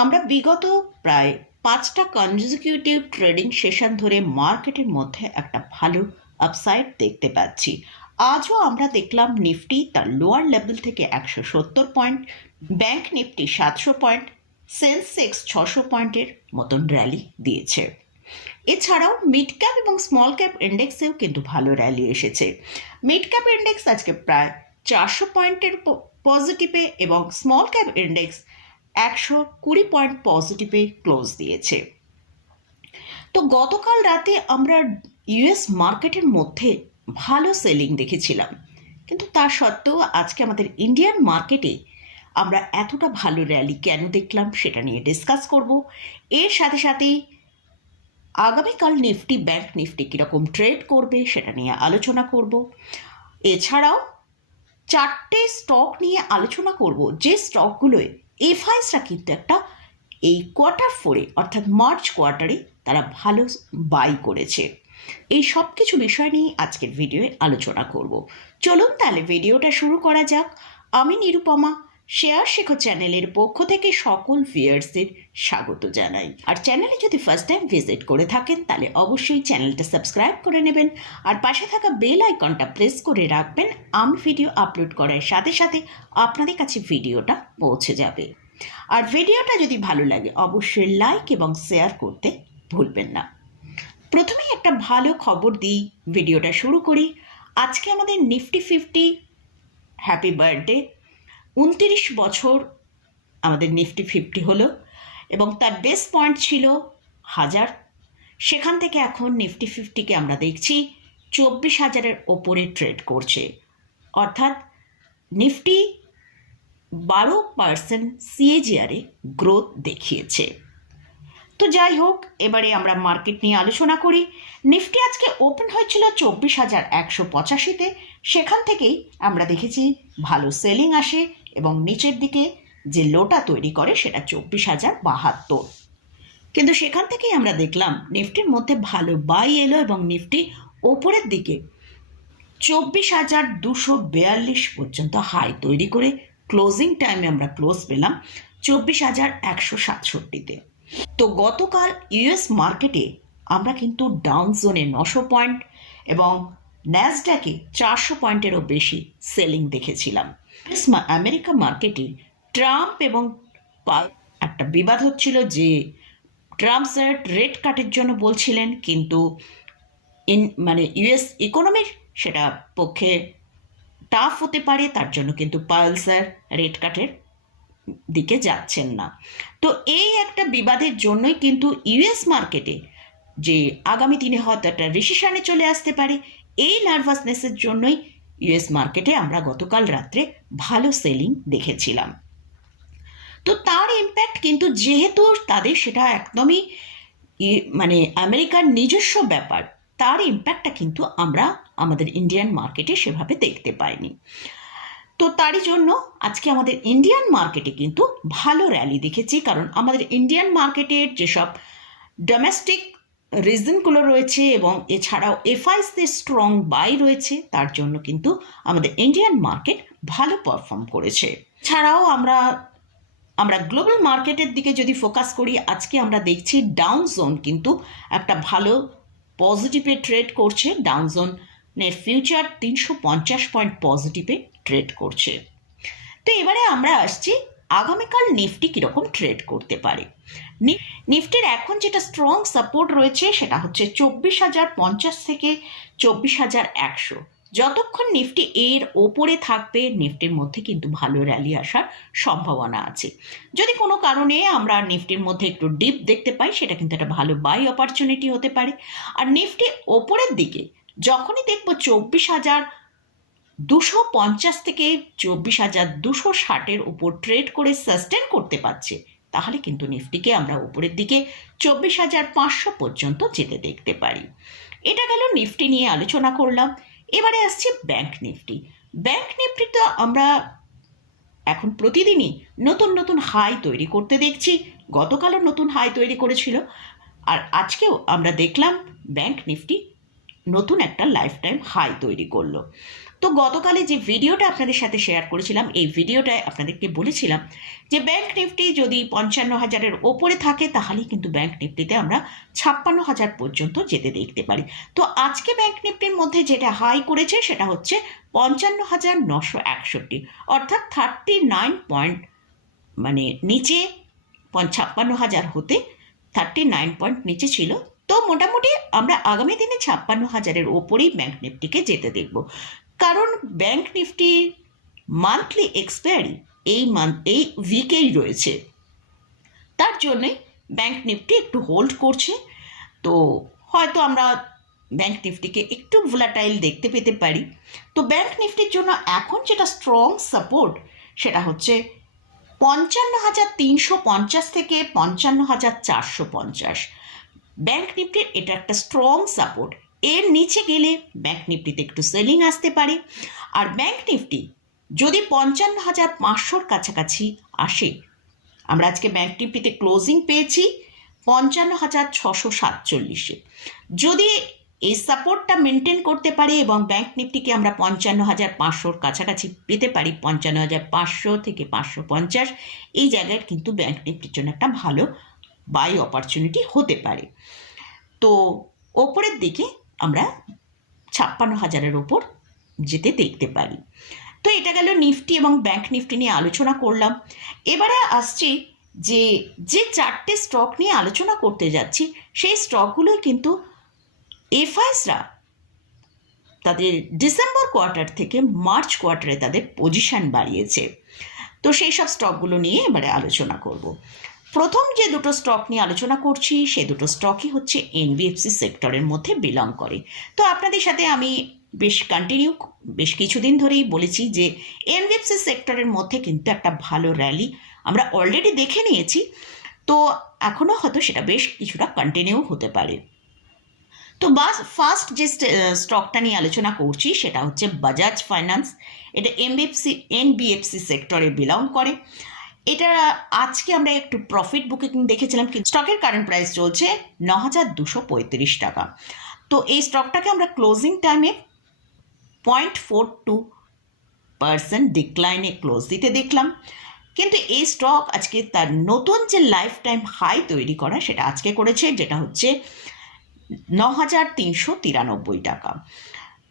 আমরা বিগত প্রায় পাঁচটা কনজিকিউটিভ ট্রেডিং সেশন ধরে মার্কেটের মধ্যে একটা ভালো আপসাইড দেখতে পাচ্ছি। আজও আমরা দেখলাম নিফটি তার লোয়ার লেভেল থেকে একশো সত্তর পয়েন্ট ব্যাংক নিফটি সাতশো পয়েন্ট সেন্সেক্স ছশো পয়েন্টের মতন র্যালি দিয়েছে। এছাড়াও মিড ক্যাপ এবং স্মল ক্যাপ ইন্ডেক্সেও কিন্তু ভালো র্যালি এসেছে। মিড ক্যাপ ইন্ডেক্স আজকে প্রায় চারশো পয়েন্টের পজিটিভে এবং স্মল ক্যাপ ইন্ডেক্স একশো কুড়ি পয়েন্ট পজিটিভে ক্লোজ দিয়েছে। তো গতকাল রাতে আমরা ইউএস মার্কেটের মধ্যে ভালো সেলিং দেখেছিলাম। কিন্তু তা সত্ত্বেও আজকে আমাদের ইন্ডিয়ান মার্কেটে আমরা এতটা ভালো র্যালি কেন দেখলাম সেটা নিয়ে ডিসকাস করব। এর সাথে সাথেই আগামীকাল নিফটি ব্যাংক নিফটি কীরকম ট্রেড করবে সেটা নিয়ে আলোচনা করব। এছাড়াও চারটে স্টক নিয়ে আলোচনা করব। যে স্টকগুলোয় এফআইসরা কিন্তু একটা এই কোয়ার্টার ফোরে অর্থাৎ মার্চ কোয়ার্টারে তারা ভালো বাই করেছে। এই সব কিছু বিষয় নিয়ে আজকের ভিডিওয়ে আলোচনা করব। চলুন তাহলে ভিডিওটা শুরু করা যাক। আমি নিরুপমা শেয়ার শেখো চ্যানেলের পক্ষ থেকে সকল ভিয়ার্সদের স্বাগত জানাই। আর চ্যানেলে যদি ফার্স্ট টাইম ভিজিট করে থাকেন, তাহলে অবশ্যই চ্যানেলটা সাবস্ক্রাইব করে নেবেন আর পাশে থাকা বেল আইকনটা প্রেস করে রাখবেন। আমি ভিডিও আপলোড করার সাথে সাথে আপনাদের কাছে ভিডিওটা পৌঁছে যাবে। আর ভিডিওটা যদি ভালো লাগে, অবশ্যই লাইক এবং শেয়ার করতে ভুলবেন না। প্রথমেই একটা ভালো খবর দিই ভিডিওটা শুরু করি। আজকে আমাদের নিফটি ফিফটি হ্যাপি বার্থডে উনতিরিশ বছর আমাদের নিফটি ফিফটি হলো এবং তার বেস পয়েন্ট ছিল হাজার। সেখান থেকে এখন নিফটি ফিফটিকে আমরা দেখছি চব্বিশ হাজারের ওপরে ট্রেড করছে। অর্থাৎ নিফটি বারো পার্সেন্ট সিএজিআরে গ্রোথ দেখিয়েছে। তো যাই হোক, এবারে আমরা মার্কেট নিয়ে আলোচনা করি। নিফটি আজকে ওপেন হয়েছিল চব্বিশ হাজার একশো পঁচাশিতে। সেখান থেকেই আমরা দেখেছি ভালো সেলিং আসে এবং নিচের দিকে যে লোটা তৈরি করে সেটা চব্বিশ হাজার বাহাত্তর। কিন্তু সেখান থেকেই আমরা দেখলাম নিফটির মধ্যে ভালো বাই এলো এবং নিফটি ওপরের দিকে চব্বিশ হাজার দুশো বিয়াল্লিশ পর্যন্ত হাই তৈরি করে ক্লোজিং টাইমে আমরা ক্লোজ পেলাম চব্বিশ হাজার একশো সাতষট্টিতে। তো গতকাল ইউএস মার্কেটে আমরা কিন্তু ডাউন জোনে নশো পয়েন্ট এবং ন্যাসড্যাকে চারশো পয়েন্টেরও বেশি সেলিং দেখেছিলাম। আমেরিকা মার্কেটে ট্রাম্প এবং পা- একটা বিবাদ হচ্ছিল যে ট্রাম্প স্যার রেট কাটের জন্য বলছিলেন, কিন্তু ইন মানে ইউএস ইকোনমির সেটা পক্ষে টাফ হতে পারে, তার জন্য কিন্তু পায়েল স্যার রেট কাটের দিকে যাচ্ছেন না। তো এই একটা বিবাদের জন্যই কিন্তু ইউএস মার্কেটে যে আগামী দিনে হয়তো একটা রিসিশনে চলে আসতে পারে, এই নার্ভাসনেসের জন্যই ইউএস মার্কেটে আমরা গতকাল রাত্রে ভালো সেলিং দেখেছিলাম। তো তার ইম্প্যাক্ট কিন্তু যেহেতু তাদের সেটা একদমই মানে আমেরিকার নিজস্ব ব্যাপার, তার ইম্প্যাক্টটা কিন্তু আমরা আমাদের ইন্ডিয়ান মার্কেটে সেভাবে দেখতে পাইনি। তো তারই জন্য আজকে আমাদের ইন্ডিয়ান মার্কেটে কিন্তু ভালো র্যালি দেখেছি, কারণ আমাদের ইন্ডিয়ান মার্কেটের যেসব ডোমেস্টিক রিজনগুলো রয়েছে এবং এছাড়াও এফআইসদের স্ট্রং বাই রয়েছে, তার জন্য কিন্তু আমাদের ইন্ডিয়ান মার্কেট ভালো পারফর্ম করেছে। ছাড়াও আমরা আমরা গ্লোবাল মার্কেটের দিকে যদি ফোকাস করি, আজকে আমরা দেখছি ডাউন জোন কিন্তু একটা ভালো পজিটিভে ট্রেড করছে। ডাউন জোনের ফিউচার তিনশো পঞ্চাশ পয়েন্ট পজিটিভে ট্রেড করছে। তো এবারে আমরা আসছি আগামীকাল নিফটি কীরকম ট্রেড করতে পারে? নিফটির এখন যেটা স্ট্রং সাপোর্ট রয়েছে সেটা হচ্ছে চব্বিশ হাজার পঞ্চাশ থেকে চব্বিশ হাজার একশো। যতক্ষণ নিফটি এর ওপরে থাকবে, নিফটির মধ্যে কিন্তু ভালো র্যালি আসার সম্ভাবনা আছে। যদি কোনো কারণে আমরা নিফটির মধ্যে একটু ডিপ দেখতে পাই, সেটা কিন্তু একটা ভালো বাই অপরচুনিটি হতে পারে। আর নিফটি ওপরের দিকে, যখনই দেখব চব্বিশ হাজার দুশো পঞ্চাশ থেকে চব্বিশ হাজার দুশো ষাটের উপর ট্রেড করে সাস্টেন করতে পারছে। তাহলে কিন্তু নিফটিকে আমরা উপরের দিকে চব্বিশ হাজার পাঁচশো পর্যন্ত যেতে দেখতে পারি। এটা গেল নিফটি নিয়ে আলোচনা করলাম। এবারে আসছে ব্যাংক নিফটি। ব্যাংক নিফটি তো আমরা এখন প্রতিদিনই নতুন নতুন হাই তৈরি করতে দেখছি। গতকালও নতুন হাই তৈরি করেছিল। আর আজকেও আমরা দেখলাম ব্যাংক নিফটি নতুন একটা লাইফ টাইম হাই তৈরি করল। তো গতকালে যে ভিডিওটা আপনাদের সাথে শেয়ার করেছিলাম, এই ভিডিওটায় আপনাদেরকে বলেছিলাম যে ব্যাংক নিফটি যদি পঞ্চান্ন হাজারের ওপরে থাকে, তাহলেই কিন্তু ব্যাংক নিফটিতে আমরা ছাপ্পান্ন হাজার পর্যন্ত যেতে দেখতে পারি। তো আজকে ব্যাংক নিফটির মধ্যে যেটা হাই করেছে, সেটা হচ্ছে পঞ্চান্ন হাজার নশো একষট্টি। অর্থাৎ থার্টি নাইন পয়েন্ট মানে নিচে ছাপ্পান্ন হাজার হতে থার্টি নাইন পয়েন্ট নিচে ছিল। তো মোটামুটি আমরা আগামী দিনে ছাপ্পান্ন হাজারের ওপরেই ব্যাংক নিফটিকে যেতে দেখব। কারণ ব্যাংক নিফটি মান্থলি এক্সপায়ারি এই মান্থ এই উইকেই রয়েছে। তার জন্যে ব্যাংক নিফটি একটু হোল্ড করছে। তো হয়তো আমরা ব্যাংক নিফটিকে একটু ভোলাটাইল দেখতে পেতে পারি। তো ব্যাংক নিফটির জন্য এখন যেটা স্ট্রং সাপোর্ট সেটা হচ্ছে পঞ্চান্ন হাজার তিনশো পঞ্চাশ থেকে পঞ্চান্ন হাজার চারশো পঞ্চাশ। ব্যাংক নিফটির এটা একটা স্ট্রং সাপোর্ট এর নিচে গেলে ব্যাংক নিফটিতে একটু সেলিং আসতে পারে। আর ব্যাংক নিফটি যদি পঞ্চান্ন হাজার পাঁচশোর কাছাকাছি আসে, আমরা আজকে ব্যাংক নিফটিতে ক্লোজিং পেয়েছি পঞ্চান্ন হাজার ছশো সাতচল্লিশে। যদি এই সাপোর্টটা মেনটেন করতে পারে এবং ব্যাংক নিফটিকে আমরা পঞ্চান্ন হাজার পাঁচশোর কাছাকাছি পেতে পারি, পঞ্চান্ন হাজার পাঁচশো থেকে পাঁচশো পঞ্চাশ, এই জায়গায় কিন্তু ব্যাংক নিফটির জন্য একটা ভালো বাই অপরচুনিটি হতে পারে। তো ওপরের দিকে আমরা ছাপ্পান্ন হাজারের ওপর যেতে দেখতে পারি। তো এটা গেল নিফটি এবং ব্যাংক নিফটি নিয়ে আলোচনা করলাম। এবারে আসছি যে যে চারটে স্টক নিয়ে আলোচনা করতে যাচ্ছি, সেই স্টকগুলোই কিন্তু এফআইসরা তাদের ডিসেম্বর কোয়ার্টার থেকে মার্চ কোয়ার্টারে তাদের পজিশন বাড়িয়েছে। তো সেই সব স্টকগুলো নিয়ে এবারে আলোচনা করব। প্রথম যে দুটো স্টক নিয়ে আলোচনা করছি, সে দুটো স্টকই হচ্ছে এনবিএফসি সেক্টরের মধ্যে বিলং করে। তো আপনাদের সাথে আমি বেশ কন্টিনিউ বেশ কিছুদিন ধরেই বলেছি যে এনবিএফসি সেক্টরের মধ্যে কিন্তু একটা ভালো র্যালি আমরা অলরেডি দেখে নিয়েছি। তো এখনও হয়তো সেটা বেশ কিছুটা কন্টিনিউ হতে পারে। তো বাস ফার্স্ট যে স্টকটা নিয়ে আলোচনা করছি, সেটা হচ্ছে বাজাজ ফাইন্যান্স এটা এমবিএফসি এনবিএফসি সেক্টরে বিলং করে। এটা আজকে আমরা একটু প্রফিট বুকিং দেখেছিলাম স্টকের কারেন্ট প্রাইস চলছে ন হাজার দুশো পঁয়ত্রিশ টাকা। তো এই স্টকটাকে আমরা ক্লোজিং টাইমে পয়েন্ট ফোর টু পার্সেন্ট ডিক্লাইনে ক্লোজ দিতে দেখলাম। কিন্তু এই স্টক আজকে তার নতুন যে লাইফ টাইম হাই তৈরি করা, সেটা আজকে করেছে, যেটা হচ্ছে ন হাজার তিনশো তিরানব্বই টাকা।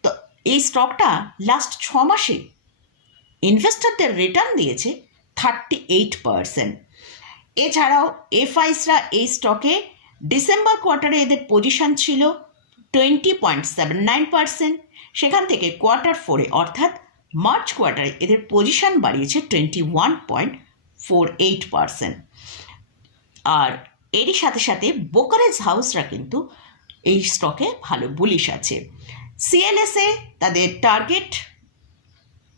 তো এই স্টকটা লাস্ট ছ মাসে ইনভেস্টরদের রিটার্ন দিয়েছে থার্টি এইট পারসেন্ট এছাড়াও এফআইসরা এই স্টকে ডিসেম্বর কোয়ার্টারে এদের পজিশন ছিল twenty point seven nine percent সেখান থেকে কোয়ার্টার ফোরে অর্থাৎ মার্চ কোয়ার্টারে এদের পজিশন বাড়িয়েছে twenty one point four eight percent আর এরই সাথে সাথে বোকারেজ হাউসরা কিন্তু এই স্টকে ভালো বুলিশ আছে। সিএলএসএ তাদের টার্গেট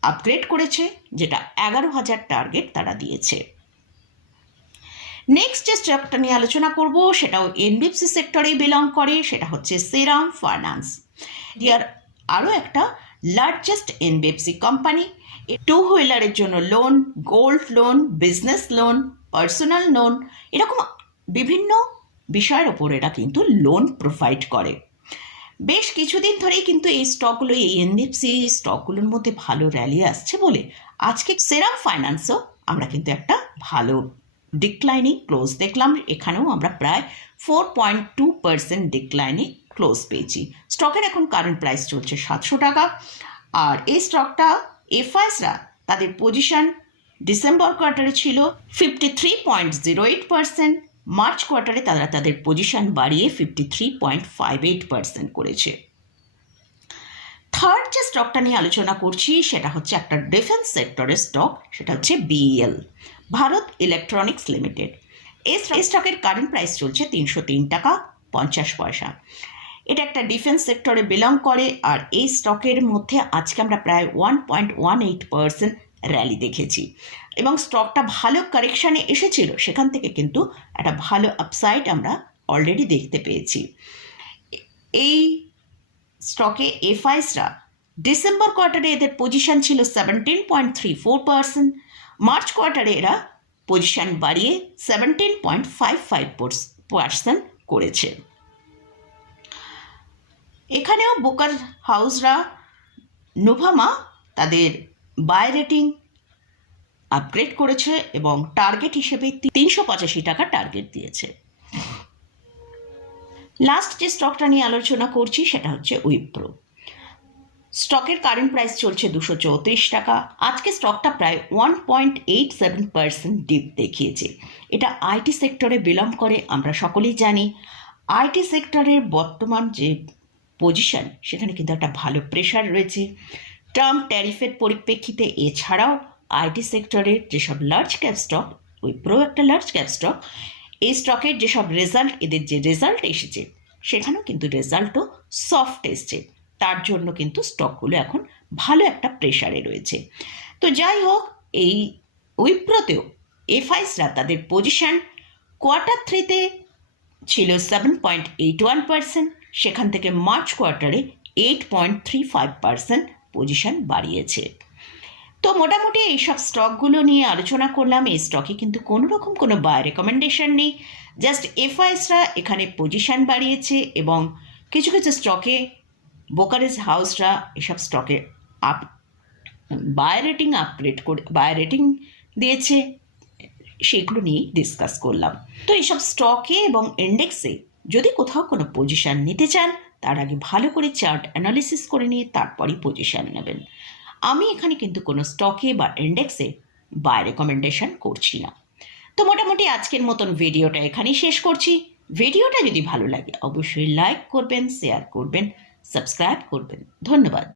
আপগ্রেড করেছে, যেটা এগারো হাজার টার্গেট তারা দিয়েছে। নেক্সট যে স্টকটা নিয়ে আলোচনা করব, সেটাও এনবিএফসি সেক্টরেই বিলং করে, সেটা হচ্ছে সেরাম ফাইন্যান্স ইয়ার আরও একটা লার্জেস্ট এনবিএফসি কোম্পানি টু হুইলারের জন্য loan gold loan business loan personal loan এরকম বিভিন্ন বিষয়ের ওপর এরা কিন্তু লোন প্রোভাইড করে। বেশ কিছুদিন ধরেই কিন্তু এই স্টকগুলো এই এনবিএফসি স্টকগুলোর মধ্যে ভালো র্যালি আসছে বলে আজকে সেরাম ফাইন্যান্সও আমরা কিন্তু একটা ভালো ডিক্লাইনিং ক্লোজ দেখলাম। এখানেও আমরা প্রায় ফোর পয়েন্ট টু পার্সেন্ট ডিক্লাইনে ক্লোজ পেয়েছি। স্টকের এখন কারেন্ট প্রাইস চলছে সাতশো টাকা। আর এই স্টকটা এফআইসরা তাদের পজিশন ডিসেম্বর কোয়ার্টারে ছিল fifty three point zero eight percent March কোয়ার্টারে তারা তাদের পজিশন বাড়িয়ে fifty three point five eight percent করেছে। থার্ড যে স্টকটা নিয়ে আলোচনা করছি, সেটা হচ্ছে একটা ডিফেন্স সেক্টরের স্টক সেটা হচ্ছে বিএল ভারত ইলেকট্রনিক্স লিমিটেড এই স্টকের কারেন্ট প্রাইস চলছে তিনশো তিন টাকা পঞ্চাশ পয়সা। এটা একটা ডিফেন্স সেক্টরে বিলং করে, আর এই স্টকের মধ্যে আজকে আমরা প্রায় one point one eight percent rally দেখেছি। এবং স্টকটা ভালো কারেকশানে এসেছিল, সেখান থেকে কিন্তু একটা ভালো আপসাইড আমরা অলরেডি দেখতে পেয়েছি। এই স্টকে এফআইসরা ডিসেম্বর কোয়ার্টারে এদের পজিশন ছিল seventeen point three four percent March কোয়ার্টারে এরা পজিশন বাড়িয়ে seventeen point five five percent করেছে। এখানেও বোকার হাউসরা নোভামা তাদের বাই রেটিং আপগ্রেড করেছে এবং টার্গেট হিসেবে তিনশো পঁচাশি টাকা টার্গেট দিয়েছে। লাস্ট যে স্টকটা নিয়ে আলোচনা করছি সেটা হচ্ছে উইপ্রো স্টকের কারেন্ট প্রাইস চলছে দুশো চৌত্রিশ টাকা। আজকে স্টকটা প্রায় one point eight seven percent dip দেখিয়েছে। এটা আইটি সেক্টরে বিলং করে, আমরা সকলেই জানি। আইটি সেক্টরের বর্তমান যে পজিশন সেখানে কিন্তু একটা ভালো প্রেশার রয়েছে। ট্রাম্প ট্যারিফের পরিপ্রেক্ষিতে এছাড়াও আইটি সেক্টরের যেসব লার্জ ক্যাপ স্টক উইপ্রো একটা লার্জ ক্যাপ স্টক এই স্টকের যেসব রেজাল্ট এদের যে রেজাল্ট এসেছে, সেখানেও কিন্তু রেজাল্টও সফট এসছে। তার জন্য কিন্তু স্টকগুলো এখন ভালো একটা প্রেশারে রয়েছে। তো যাই হোক, এই উইপ্রোতেও এফআইসরা তাদের পজিশন কোয়ার্টার থ্রিতে ছিল seven point eight one percent সেখান থেকে মার্চ কোয়ার্টারে eight point three five percent position বাড়িয়েছে। তো মোটামুটি এইসব স্টকগুলো নিয়ে আলোচনা করলাম। এই স্টকে কিন্তু কোনো রকম কোনো বাই রেকমেন্ডেশন নেই জাস্ট এফআইএসরা এখানে পজিশন বাড়িয়েছে এবং কিছু কিছু স্টকে বোকারেজ হাউসরা এসব স্টকে আপ বাই রেটিং আপগ্রেড করে বাই রেটিং দিয়েছে। সেগুলো নিয়েই ডিসকাস করলাম। তো এইসব স্টকে এবং ইন্ডেক্সে যদি কোথাও কোনো পজিশন নিতে চান তার আগে ভালো করে চার্ট অ্যানালিসিস করে নিয়ে তারপরই পজিশন নেবেন। আমি এখানে কিন্তু কোনো স্টকে বা ইন্ডেক্সে বাই রেকমেন্ডেশন করছি না। তো মোটামুটি আজকের মতন ভিডিওটা এখানেই শেষ করছি। ভিডিওটা যদি ভালো লাগে, অবশ্যই লাইক করবেন শেয়ার করবেন সাবস্ক্রাইব করবেন। ধন্যবাদ।